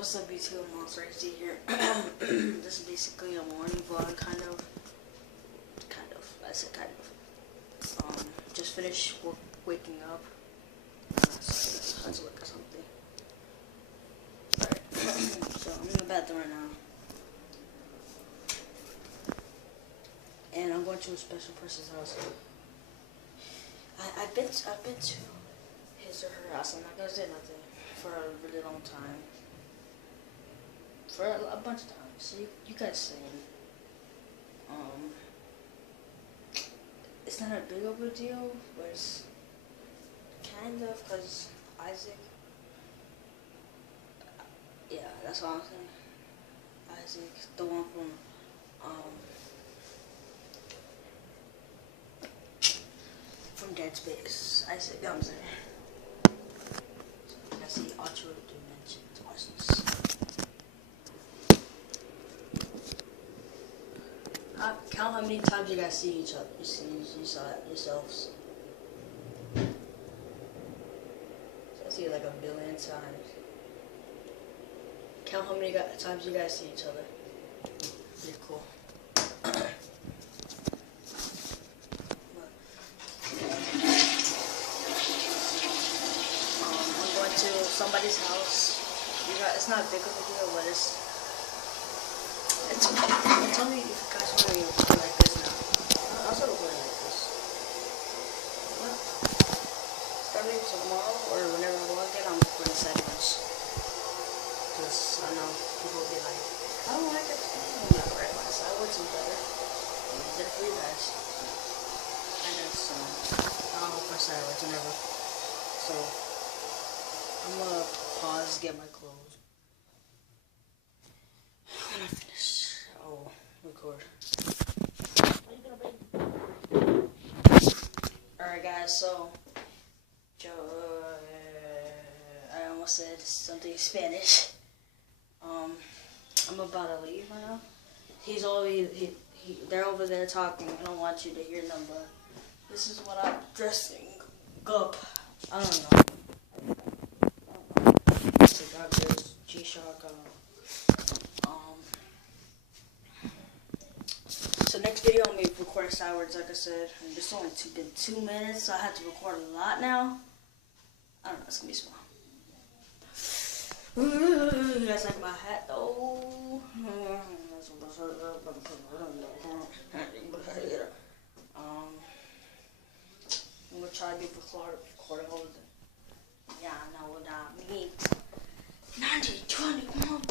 What's up, YouTube? Monster XD here. This is basically a morning vlog, kind of. I said kind of. Just finished waking up. I had to look at something. Alright, so I'm in the bathroom right now. And I'm going to a special person's house. I've been to his or her house. I'm not gonna say nothing for a really long time. For a bunch of times. So you guys seen. It's not a big of a deal, but it's kind of, because Isaac, yeah, that's what I'm saying. Isaac, the one from Dead Space. Isaac, you know what I'm saying? I see Ultra Dimension twice. Count how many times you guys see each other. You saw it yourselves. So I see it like a billion times. Count how many times you guys see each other. Pretty cool. I'm going to somebody's house. It's not big of a deal, but tell me if you guys want me to record like this now. I'll start recording like this. What? Starting tomorrow or whenever I log in, I'm recording segments. Because I know people will be like, I don't like it. I'm not right by so I would do better. I did it for you guys. And it's, I don't record segments whenever. So, I'm gonna pause, get my clothes. When I finish, I'll record. Alright guys, so I almost said something in Spanish. I'm about to leave right now. He's always they're over there talking. I don't want you to hear them, but this is what I'm dressing up. I don't know. I got this G-Shock. So next video I'm gonna be recording sideways, like I said. And it's only been 2 minutes, so I have to record a lot now. I don't know, it's gonna be small. You guys like my hat though? I'm gonna try to be recording all of them. Yeah, no, not me. 90, 21.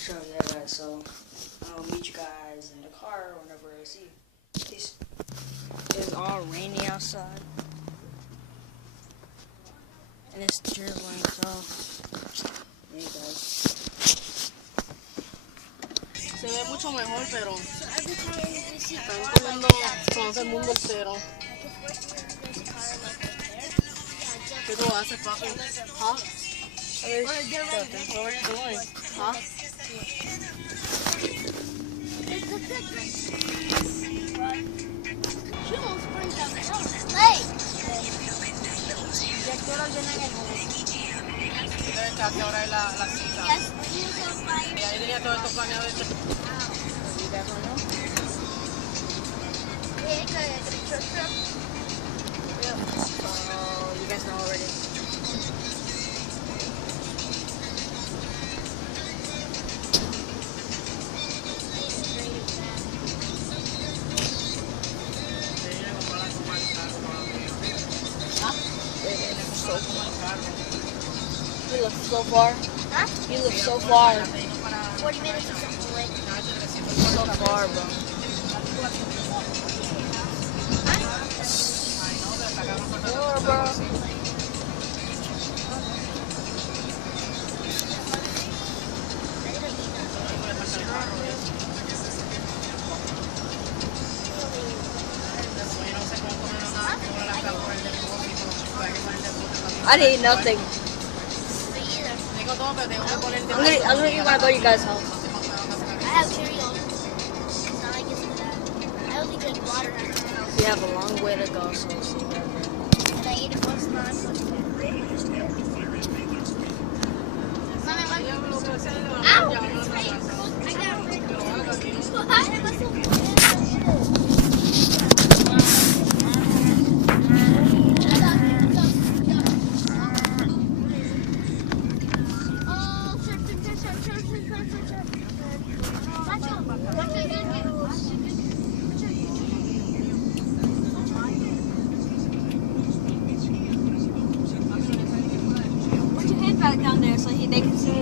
So yeah, guys. So I'll meet you guys in the car whenever I see you. It's all rainy outside. And it's drizzling, so there you guys. Se ve mucho mejor, pero están comiendo conoce el mundo entero. ¿Qué tú haces, papi? ¿Ah? What are you doing? ¿Ah? She almost brings up the lake. Ya quiero llenar el Ahora es la cita. Y ahí tenía todo esto planeado. You guys wanna know? You guys know already. You live so far. Huh? You live so far. 40 minutes or something away. So far, bro. Sure, bro. I didn't eat nothing. I'm gonna eat when I go to you guys' house. I have Cheerios. It's not like it's that. I only drink water. We have a long way to go, so we'll see you guys then. And I ate it once time. Mom, there so they can see it.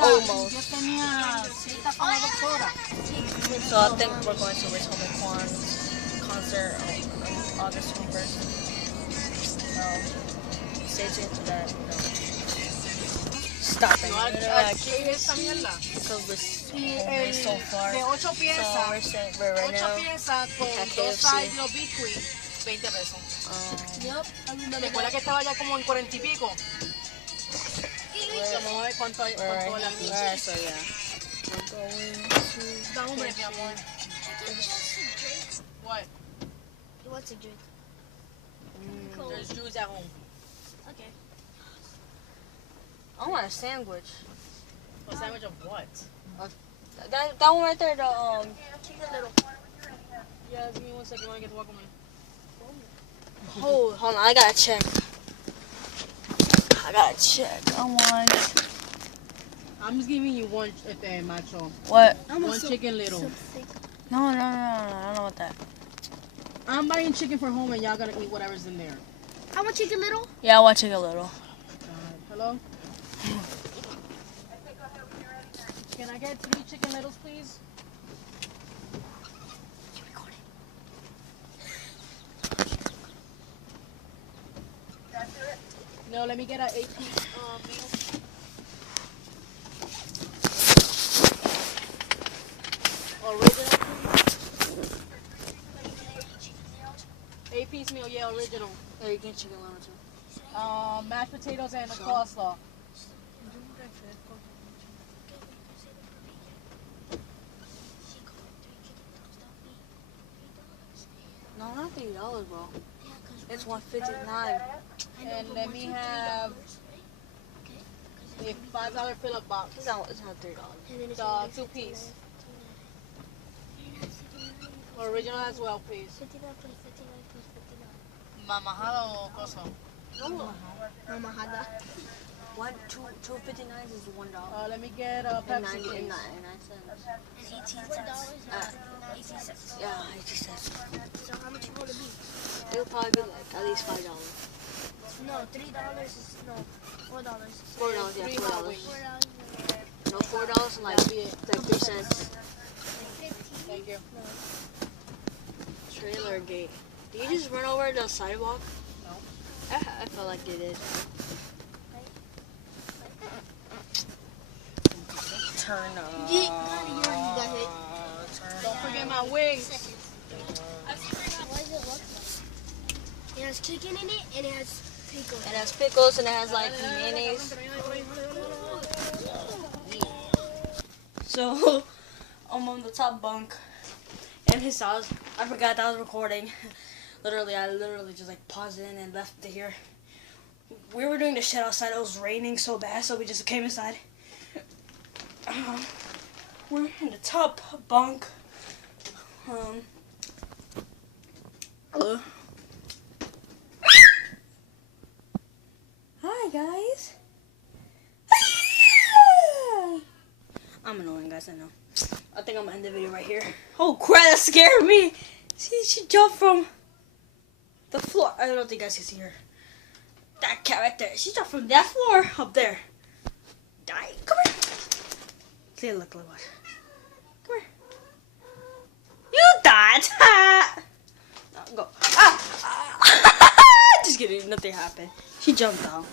Almost. So I think we're going to Rich Homie Kwan's concert on August 21st. So stay tuned to that. Stop it. Because we're so far. So we're right now at KFC. Recuerda que estaba ya como en 40 y pico. Vamos a ver cuánto hay. Right, so yeah. We're going to. Da hombre, mi amor. What? He wants a drink. There's juice at home. Okay. I want a sandwich. A sandwich of what? That one right there, the Chicken little. Yeah, give me 1 second. I want to get to walk on me. hold on, I gotta check. I want. I'm just giving you one macho. What? One chicken little. No, I don't want that. I'm buying chicken for home and y'all gonna eat whatever's in there. How much chicken little? Yeah, I want chicken little. Hello? Can I get 3 chicken littles, please? No, let me get an 8-piece meal. Original, please. 8-piece meal, yeah, original. Yeah, you can chicken little too. Mashed potatoes and a coleslaw. No, not $3, bro. It's $1.59. And let me have a $5 fill-up box. It's not $3. It's 2-piece. Original as well, please. 59 plus 59 plus 59. Mamajada o cosa? Mamajada. $2.59 is $1. Let me get a Pepsi, please. 99 $18. 18 cents. Yeah, 80 cents. So how much you want to be? It'll probably be like at least $5. No, $3 is no $4. $4, yeah, $4. $4. No, $4 and like 3 cents. Thank you. Trailer gate. Did you just run over the sidewalk? No. I felt like you did. Turn up. You got hit. Don't forget my wings. What does it look like? It has chicken in it and it has pickles. It has pickles and it has like mayonnaise. So I'm on the top bunk in his house. I forgot that I was recording. I literally just like paused it and left it here. We were doing the shit outside. It was raining so bad, so we just came inside. We're in the top bunk. Hi guys. I'm annoying, guys. I know. I think I'm gonna end the video right here. Oh crap! That scared me. See, she jumped from the floor. I don't think you guys can see her. That cat right there. She jumped from that floor up there. Die. Come here. See, look, watch. Come here. You died. No, go. Just kidding. Nothing happened. She jumped down.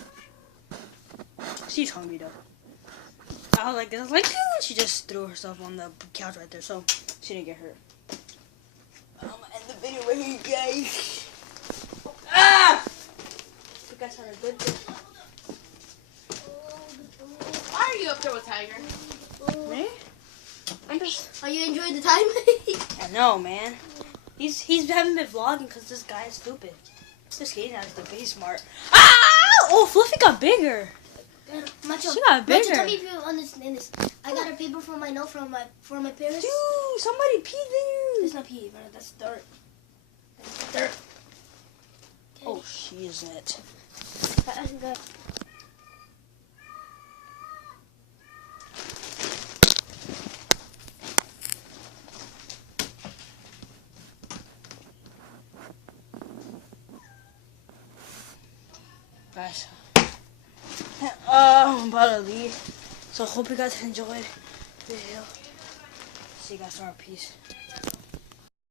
She's hungry though. I was like, she just threw herself on the couch right there, so she didn't get hurt. I'm gonna end the video right here, guys. You guys had a good day. Why are you up there with Tiger? Me? I'm just. Are you enjoying the time? I know, man. He's haven't been vlogging because this guy is stupid. This kid's not stupid. He's smart. Ah! Oh, Fluffy got bigger. Macho, She got Macho, tell bigger. me if you understand this. I got a paper for my note from my parents. Dude, somebody peed there. It's not pee, bro. That's dirt. That's dirt. Oh, she is it. Good. Guys, I'm about to leave. So hope you guys enjoyed the video. See you guys tomorrow. Peace.